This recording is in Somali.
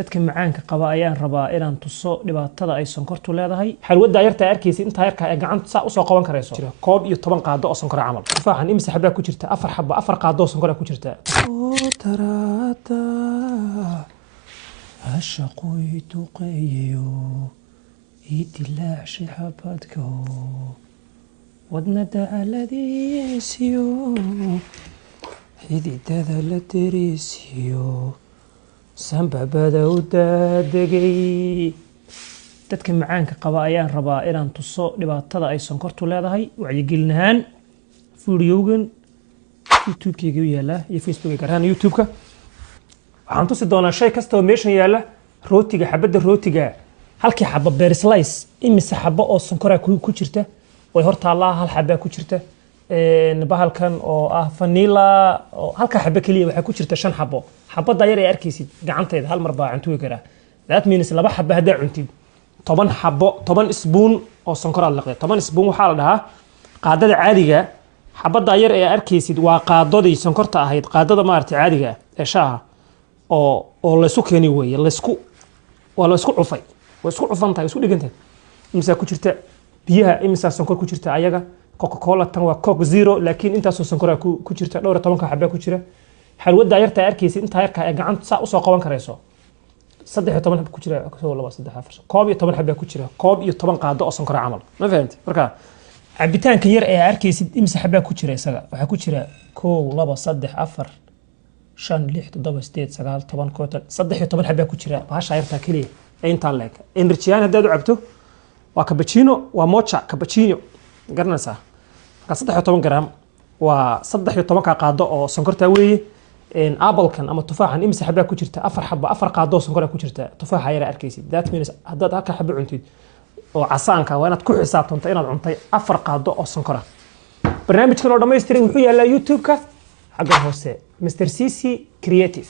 dadka macaanka qaba ayaan rabaa inaan tuso dhibaatada ay sonkortu leedahay. xalwada yarta arkaysi inta yarka ay gacanta saa u soo qaban kareyso. koob iyo 10 qaado oo sonkor camal. tufaaxan imisa xabaa ku jirta 4 xabo 4 qaado oo sonkor ku jirta. tarata ashaqoytu qayo idilaash xabadko wadnada aladiisiyo xididada la tirisiyo sanbabada u daadegay. dadka macaanka qaba ayaan rabaa inaan tuso dhibaatada ay sonkortu leedahay. wacyigelin ahaan fiidiyowgan YouTube-kayga yaala iyo Facebook-kayga raana YouTube-ka waxaan tusi doonaa shay kasta oo meeshan yaala. rootiga xabada rootiga halkii xabo beer slice imisa xabo oo sonkor ku jirta way hortaala hal xabo ku jirta bahalkan oo ah vanilla oo halka xabo kaliya waxa ku jirta 5 xabo. xabada yar ee arkaysid gacanteeda hal mar baa cuntuga kara. that means laba xabo hadaa cuntid 10 xabo 10 spoon oo sonkor aad laqay. 10 spoon waxa la dhahaa qaadada caadiga. xabada yar ee arkaysid waa qaadadii sonkorta ahayd qaadada maartay caadiga ee shaaha oo la isku keenay weeye la isku cufay way isku cufantahay isku dhigantahay. imisa ku jirta biyaha imisa sonkor ku jirta ayaga Coca-Cola tan waa Coke Zero laakiin intaas oo sonkor ku jirta dhowr 10 xabo ku jira. xalwada yarta arkaysi inta yarka ay gacanta saa u soo qaban kareyso 13 xabo ku jira 2 3 4 koob iyo 10 xabo ku jira koob iyo 10 qaado oo sonkor camal. ma fahamtay marka cabitaanka yar ee arkaysid imisa xabo ku jira isaga waxa ku jira 1 2 3 4 5 6 7 8 9 10 13 xabo ku jira bahasha yarta kaliya inta leek energy-aan hadaad u cabto waa cappuccino waa mocha cappuccino garanaysaa ka 13 gram waa 13 ka qaado oo sonkorta weeye. apple-kan ama tufaaxan imisa xabaa ku jirta 4 xabo 4 qaado oo sonkor ku jirta tufaaxa yar arkaysid. that means hadaad halka xabo cuntid oo casaanka waa inaad ku xisaabtanto inaad cuntay 4 qaado oo sonkor. barnaamijkan oo dhameystiran wuxuu yaalaa YouTube-ka xagga hoose Mr. CC Creative.